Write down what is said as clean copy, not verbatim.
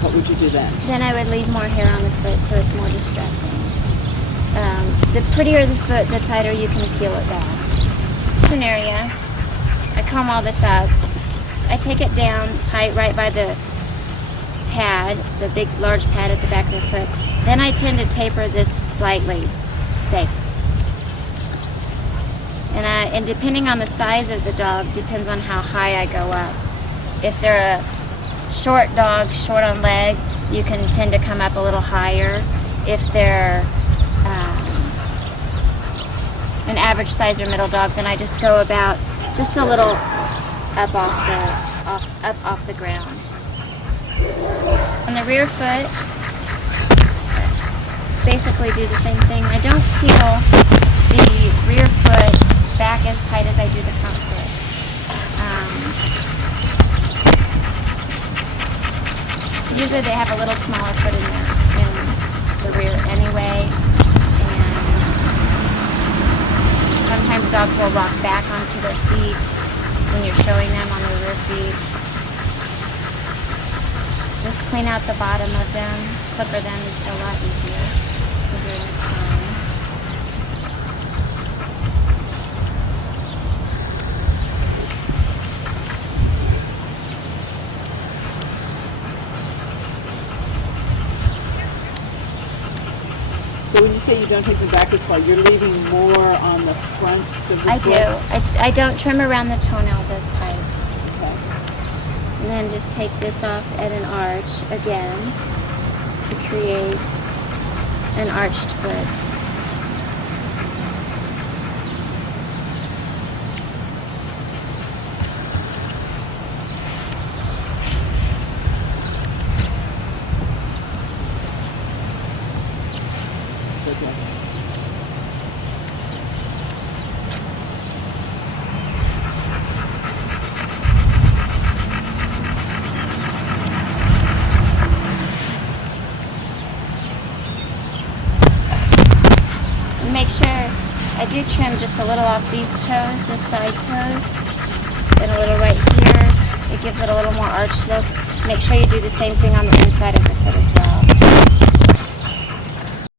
What would you do then? Then I would leave more hair on the foot so it's more distracting. The prettier the foot, the tighter you can peel it back. An area. I comb all this up. I take it down tight right by the pad, the big, large pad at the back of the foot. Then I tend to taper this slightly. Stay. And depending on the size of the dog, depends on how high I go up. If they're a short dog, short on leg, you can tend to come up a little higher. If they're an average size or middle dog, then I just go about just a little up off the ground. On the rear foot, basically do the same thing. I don't peel the rear foot back as tight as I do the front foot. Usually they have a little smaller foot in the rear anyway, and sometimes dogs will rock back onto their feet when you're showing them on their rear feet. Just clean out the bottom of them. Clipper them is a lot easier. Scissoring is fine. So when you say you don't take them back as far, you're leaving more on the front of the I foot? do. I don't trim around the toenails as tight. Okay. And then just take this off at an arch again to create an arched foot. Okay. Make sure I do trim just a little off these toes, the side toes, then a little right here. It gives it a little more arched look. Make sure you do the same thing on the inside of the foot as well.